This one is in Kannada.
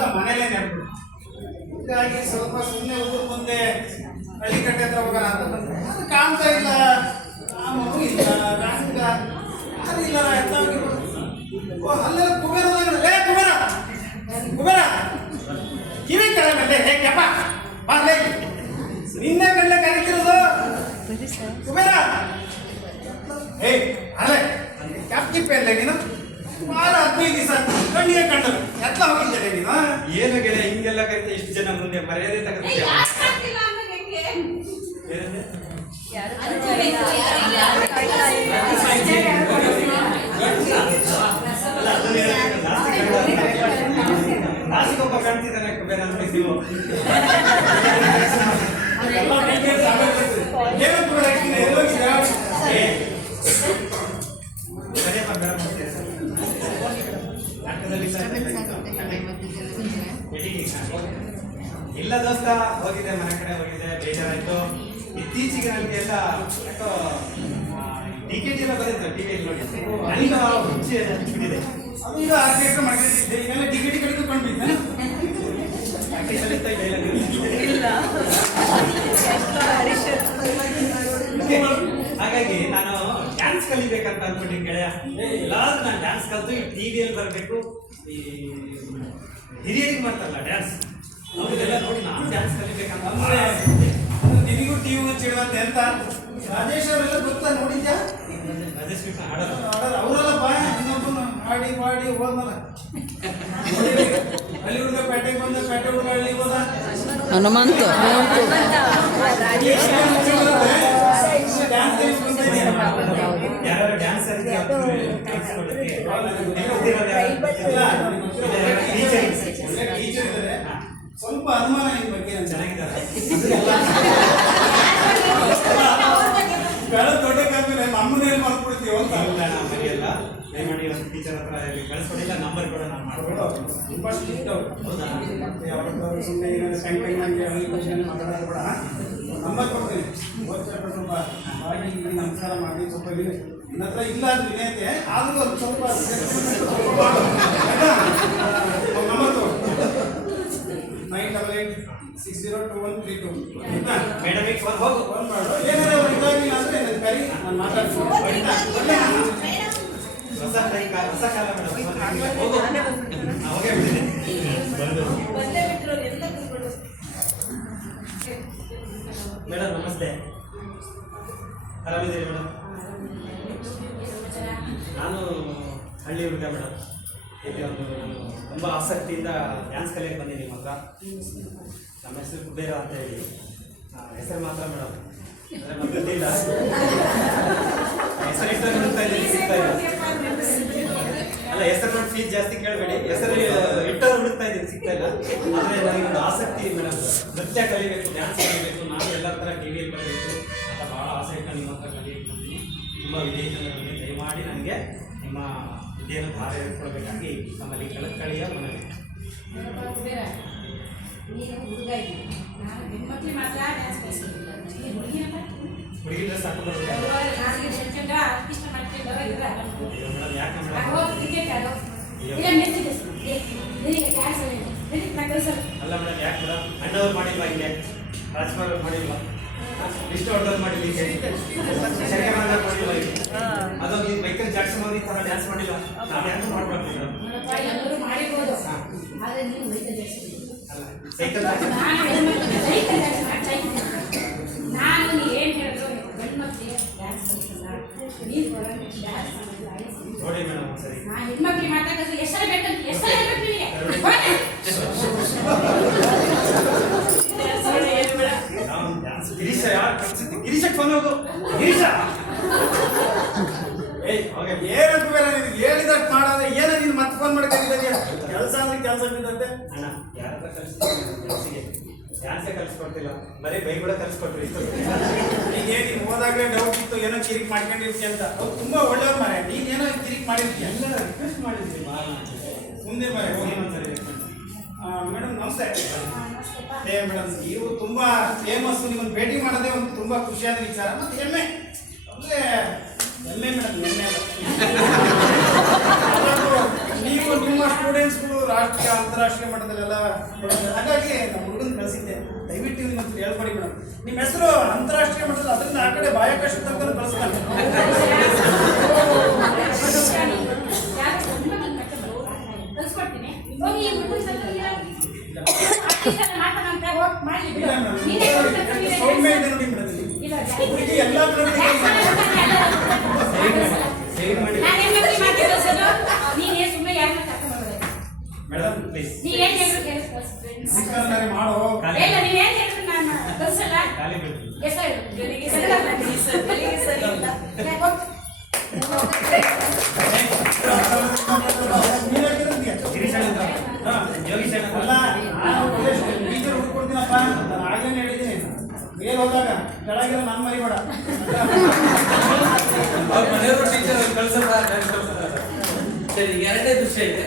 ಅಂತ ಮನೇಲೇ ನೆನಪು. ಹೀಗಾಗಿ ಸ್ವಲ್ಪ ಸುಮ್ಮನೆ ಊರು ಮುಂದೆ ಹಳ್ಳಿ ಕಟ್ಟೆ ಹತ್ರ ಹೋಗೋಣ ಅಂತ ಬಂದ್ರೆ ಅದು ಕಾಣ್ತಾ ಇಲ್ಲ, ರಾಮನು ಇಲ್ಲ, ರಾಂಗ ಯಾರು ಇಲ್ಲ, ಎಲ್ಲ ಅಲ್ಲೇ ಕುಬೇರ ಕುಬೇರ ಕುಬೇರ ಕಿವಿ ಕೆಳ ಮೇಲೆ ಹೇಗಪ್ಪ ಬಾರ್ಲೇ ನಿನ್ನೆ ಕಡ್ಲೆ ಕರಿತಿರೋದು ಕುಬೇರ. ಹೇ ಅಲ್ಲೇ ಕ್ಯಾಪ್ ಕಿಪ್ಪೆ ಅಲ್ಲೇ ನೀನು ಬಾರ 15 ದಿವಸ ಕಣ್ಣಿಗೆ ಕಂಡರು ಎತ್ತ ಹೋಗಿದ್ದೇನೆ ನೀನು. ಏನು ಗೆಳೆಯ ಹಿಂಗೆಲ್ಲ ಕರಿತ ಇಷ್ಟು ಜನ ಮುಂದೆ ಮರ್ಯಾದೆ ತಗೊಂಡಿದ್ದೆ. ನಾಸಿಗೊಬ್ಬ ಕಾಣ್ತಿದ್ದಾನೆ ಕುಬೇರ ಅಂತ ನೀವು ಇಲ್ಲ ದೋಸ್ತ, ಹೋಗಿದೆ ಮನೆ ಕಡೆ ಹೋಗಿದೆ, ಬೇಜಾರಾಯ್ತು. ಇತ್ತೀಚೆಗೆ ನನಗೆ ಎಲ್ಲ ಯಾಕೋ ಟಿಕೆಟ್ ಎಲ್ಲ ಬರುತ್ತೆ ಟಿವಿಯಲ್ಲಿ ನೋಡಿ, ನನಗೆ ಹುಚ್ಚಿ ಹಚ್ಚಿಬಿಟ್ಟಿದೆ. ಅದು ಈಗ ಆರ್ಕೆಸ್ಟ್ರಾ ಮಾಡ್ತಿದ್ದೆ, ಈಗೆಲ್ಲ ಟಿಕೆಟ್ ಕಡಿದುಕೊಂಡಿದ್ದೆ. ಹಾಗಾಗಿ ನಾನು ಡ್ಯಾನ್ಸ್ ಕಲಿಬೇಕಂತ ಅನ್ಕೊಂಡಿದ್ದೆ ಗೆಳೆಯ. ಎಲ್ಲಾದ್ರೂ ನಾನು ಡ್ಯಾನ್ಸ್ ಕಲಿತು ಈ ಟಿವಿಯಲ್ಲಿ ಬರಬೇಕು. ಈ ಹಿರಿಯರಿಗೆ ಮಾಡ್ತಾರಲ್ಲ ಡ್ಯಾನ್ಸ್, ಅವ್ರಿಗೆಲ್ಲ ನೋಡಿ ನಾನು ಡ್ಯಾನ್ಸ್ ಕಲಿಬೇಕಂತ. ನಿನಗೂ ಟಿವಿ ಹಚ್ಚಿಡುವಂತೆ ಅಂತ ರಾಜೇಶ್ ಅವರೆಲ್ಲ ಗೊತ್ತಾ, ನೋಡಿದ್ಯಾ? ರಾಜೇಶ್ ಕೃಷ್ಣ ಹಾಡೋದು ಅವರಲ್ಲಪ್ಪ, ಇನ್ನೊಬ್ಬನು ಹಾಡಿ ಮಾಡಿ ಹೋದ್ನಲ್ಲ ಅಲ್ಲಿ ಹುಡುಗ ಪೇಟೆಗೆ ಬಂದ, ಪೇಟೆ ಹುಡುಗ ಹಳ್ಳಿಗೆ ಹೋದ. ಹನುಮಂತು ಯಾರು ಡ್ಯಾನ್ಸ್ ಸ್ವಲ್ಪ ಅನುಮಾನ ನಿನ್ ಬಗ್ಗೆ ಚೆನ್ನಾಗಿದ್ದಾರೆ. ದೊಡ್ಡ ಕಾದ್ಮೇಲೆ ನಮ್ಮನ್ನೇ ಮಾಡ್ಕೊಡ್ತೀವಿ ಅಂತ ಮರಿಯಲ್ಲ. ದಯಮಾಡಿ ಒಂದು ಟೀಚರ್ ಹತ್ರ ಕಳಿಸ್ಕೊಡಿಲ್ಲ, ನಂಬರ್ ಕೂಡ ನಾನು ಮಾಡ್ಕೊಂಡು ತುಂಬ ಸ್ಟ್ರಿಕ್ಟ್ ಅವರು. ಹೌದಾ? ಯಾವತ್ತವರು ಸುಮ್ಮನೆ ಏನಾದ್ರು ಮಾತಾಡೋದು ಕೂಡ ನಂಬರ್ ಕೊಡ್ತೀನಿ. ಸ್ವಲ್ಪ ಹಾಗೆ ನಮಸ್ಕಾರ ಮಾಡಿ ಸ್ವಲ್ಪ ನನ್ನ ಹತ್ರ ಇಲ್ಲ ಅದು ವಿನಯತೆ, ಆದರೂ ಅದು ಸ್ವಲ್ಪ ನಂಬರ್ ತಗೋ 9886023132. ಮೇಡಮಿಗೆ ಫೋನ್ ಹೋಗು, ಫೋನ್ ಮಾಡು. ಏನಾದ್ರು ಇದಾಗಿಲ್ಲ ಅಂದರೆ ನನ್ನ ಕರಿ, ನಾನು ಮಾತಾಡ್ತೀನಿ. ಹೊಸ ಕಾಲ ಮೇಡಮ್ ಹೋಗು. ಹೋಗೇ ಬಿಟ್ಟಿದ್ದೀನಿ. ಮೇಡಮ್ ನಮಸ್ತೆ, ಆರಾಮಿದ್ದೀರಿ ಮೇಡಮ್? ನಾನು ಹಳ್ಳಿ ಹುಡುಗ ಮೇಡಮ್. ಇಲ್ಲಿ ಒಂದು ತುಂಬ ಆಸಕ್ತಿಯಿಂದ ಡ್ಯಾನ್ಸ್ ಕಲಿಯಕ್ಕೆ ಬಂದಿದ್ದೀನಿ ನಿಮ್ಮ ಹತ್ರ. ನಮ್ಮ ಹೆಸರು ಕುಬೇರ ಅಂತ ಹೇಳಿ. ಹೆಸರು ಮಾತ್ರ ಮೇಡಮ್, ಅಂದರೆ ನಮ್ಗೆ ಗೊತ್ತಿಲ್ಲ. ಹೆಸರು ಇಷ್ಟ ಹುಡುಕ್ತಾ ಇದ್ದೀನಿ, ಸಿಗ್ತಾ ಇಲ್ಲ. ಅಲ್ಲ, ಹೆಸರು ನೋಡಿ ಫೀಸ್ ಜಾಸ್ತಿ ಕೇಳಬೇಡಿ, ಹೆಸರು ಇಟ್ಟರು ಹುಡುಕ್ತಾ ಇದ್ದೀನಿ, ಸಿಗ್ತಾ ಇಲ್ಲ. ಆದರೆ ನನಗೊಂದು ಆಸಕ್ತಿ ಮೇಡಮ್, ನೃತ್ಯ ಕಲಿಬೇಕು, ಡ್ಯಾನ್ಸ್ ಕಲಿಬೇಕು. ನಾನು ಎಲ್ಲ ಥರ ಟಿವಿಯಲ್ಲಿ ಬರಬೇಕು ಅಂತ ಭಾಳ ಆಸೆ ಇಟ್ಟು ನಿಮ್ಮ ಹತ್ರ ಕಲಿಯಕ್ಕೆ ಬಂದಿದ್ದೀನಿ. ತುಂಬ ವಿದೇಶದ ಬಗ್ಗೆ ದಯಮಾಡಿ ನನಗೆ ನಿಮ್ಮ ವಿದ್ಯೆಯನ್ನು ಧಾರೆ ಹೇಳ್ಕೊಡ್ಬೇಕಾಗಿ ನಮ್ಮಲ್ಲಿ ಕಳಕಳಿಯ ಮನವಿ. ಹುಡುಗಿ ಡ್ರೆಸ್ ಹಾಕೊಂಡು ಮೇಡಮ್, ಯಾಕೆ ಅಲ್ಲ ಮೇಡಮ್, ಯಾಕೆ ಮೇಡಮ್ ಅಣ್ಣವ್ರು ಮಾಡಿಲ್ವಾ? ಹಿಂಗೆ ರಾಜ್ಕುಮಾರ್ ಅವ್ರು ಮಾಡಿಲ್ವಾ? ಇಷ್ಟು ಹೊಡೆದವ್ರು ಮಾಡಿಲ್ಲ, ಈಗ ಶೇಖರ್ ಮಾಡಿಲ್ವಾ? ಈಗ ಅದೊಂದು ಈ ಮೈಕಲ್ ಜಾಕ್ಸನ್ ಅವ್ರು ಈ ಥರ ಡ್ಯಾನ್ಸ್ ಮಾಡಿಲ್ಲ, ನಾವು ಯಾಕೆ ಮಾಡ್ಬಾರ್ದು ಮೇಡಮ್? ಅಲ್ಲ, ಸೈಕಲ್ ಜಾಕ್ಸನ್ ನೋಡಿ ಮೇಡಮ್ ಒಂದ್ಸರಿ. ಗಿರೀಶ ಯಾರು ಕಳ್ಸಿದ್ದು? ಗಿರೀಶಕ್ಕೆ ಫೋನ್ ಹೋಗು. ಗಿರೀಶ ಏನಂತ ಬೇರೆ ನಿನಗೆ ಹೇಳಿದಷ್ಟು ಮಾಡೋದ್ರೆ ಏನ ನೀನು ಮತ್ತೆ ಫೋನ್ ಮಾಡ್ಕೊಂಡಿದ್ದೀಯ? ಕೆಲಸ ಅಂದ್ರೆ ಕೆಲಸ ಬಿದ್ದತ್ತೆ. ಅಣ್ಣ ಯಾರ ಹತ್ರ ಕಳಿಸ್ತೀನಿ? ಡ್ಯಾನ್ಸೇ ಕಲಿಸ್ಕೊಡ್ತಿಲ್ಲ, ಬರೀ ಬೈಗುಳ ಕಲಿಸ್ಕೊಟ್ರಿ. ಈಗ ನೀನು ಹೋದಾಗಲೇ ಡೌಟ್ ಇತ್ತು, ಏನೋ ಕಿರಿಕ್ ಮಾಡ್ಕೊಂಡಿರ್ತೀಯ ಅಂತ. ಅವ್ರು ತುಂಬ ಒಳ್ಳೆಯವ್ರು ಮಾರೆ, ನೀನೇನೋ ಕಿರಿಕ್ ಮಾಡಿರ್ತೀಯ. ಎಲ್ಲ ರಿಕ್ವೆಸ್ಟ್ ಮಾಡಿದ್ವಿ ಭಾಳ. ಮುಂದೆ ಮಾರೆ ಹೋಗಿ. ಏನಂತಾರೆ ರಿಕ್ವೆಸ್ಟ್? ಮೇಡಮ್ ನಮಸ್ತೆ. ಮೇಡಮ್ ನೀವು ತುಂಬ ಫೇಮಸ್, ನಿಮ್ಮನ್ನು ಭೇಟಿ ಮಾಡೋದೇ ಒಂದು ತುಂಬ ಖುಷಿಯಾದ ವಿಚಾರ ಮತ್ತು ಹೆಮ್ಮೆ. ಒಳ್ಳೆ ಹೆಮ್ಮೆ ಮೇಡಮ್, ಹೆಮ್ಮೆ ಅಲ್ಲ. ನೀವು ನೀವು ನಿಮ್ಮ ಸ್ಟೂಡೆಂಟ್ಸ್ಗಳು ರಾಷ್ಟ್ರೀಯ ಅಂತಾರಾಷ್ಟ್ರೀಯ ಮಟ್ಟದಲ್ಲೆಲ್ಲ ಬರುತ್ತೆ. ಹಾಗಾಗಿ ನಮ್ಮ ಹುಡುಗನ ಕಳಿಸಿದ್ದೆ, ದಯವಿಟ್ಟು ಇದನ್ನ ಒಂಚೂರು ಹೇಳ್ಕೊಡಿ ಮೇಡಮ್. ನಿಮ್ಮ ಹೆಸರು ಅಂತಾರಾಷ್ಟ್ರೀಯ ಮಟ್ಟದಲ್ಲಿ, ಅದರಿಂದ ಆ ಕಡೆ ಬಾಹ್ಯಾಕಾಶ ತನಕ ಕಳಿಸ್ತಾನೆ. ಕಳ್ಸ್ಕೊಡ್ತೀನಿ. ಹೋಗಿ ಈ ಹುಡುಗನ ಮಾಡ್ಲಿ ಬಿಡು. ನೀನೇ ಸೌಮ್ಯ ಇದೆ ನೋಡಿ ಮೇಡಮ್ ಇಲ್ಲಿ. ಇಲ್ಲ, ಹುಡುಗಿ ಎಲ್ಲಾ ಕಡೆ ನಾನೇನ್ ಮಾತಾಡೋದು ಸರ್? ನೀನೇ ಸುಮ್ಮನೆ ಯಾರನ್ನ ಕರ್ಕೊಂಡು ಹೋಗೋದು? ಮೇಡಮ್ ಪ್ಲೀಸ್ ನೀ ಏನ್ ಹೇಳಿದ್ರು ಕೇಳಿಸ್ ಸ್ವೀಕಾರ ಮಾಡೋ. ಇಲ್ಲ, ನೀವ್ ಏನ್ ಹೇಳಿದ್ರು ನಾನು ಕಳ್ಸಲ್ಲ. ಖಾಲಿ ಬಿಡ್ತೀನಿ. ಎಸ್ ಹೇಳು. ಗಿರೀಶ್ ಅಣ್ಣ ಹಾ, ಯೋಗೀಶ್ ಅಣ್ಣ ಅಲ್ಲ, ನಾನು ಟೀಚರ್ ಹುಡ್ಕೊಡ್ತೀನಪ್ಪ, ನಾನು ಆಗ್ಲೇ ಹೇಳಿದ್ದೀನಿ. ಮೇಲೆ ಹೋದಾಗ ಕೆಳಗಿರೋ ನಾನು ಮರಿಬೇಡ. ಅವ್ರ ಮನೆಯವರು ಟೀಚರ್ ಕಳ್ಸಲ್ಲ. ಸರಿ, ಎರಡನೇ ವಿಷಯ ಇದೆ.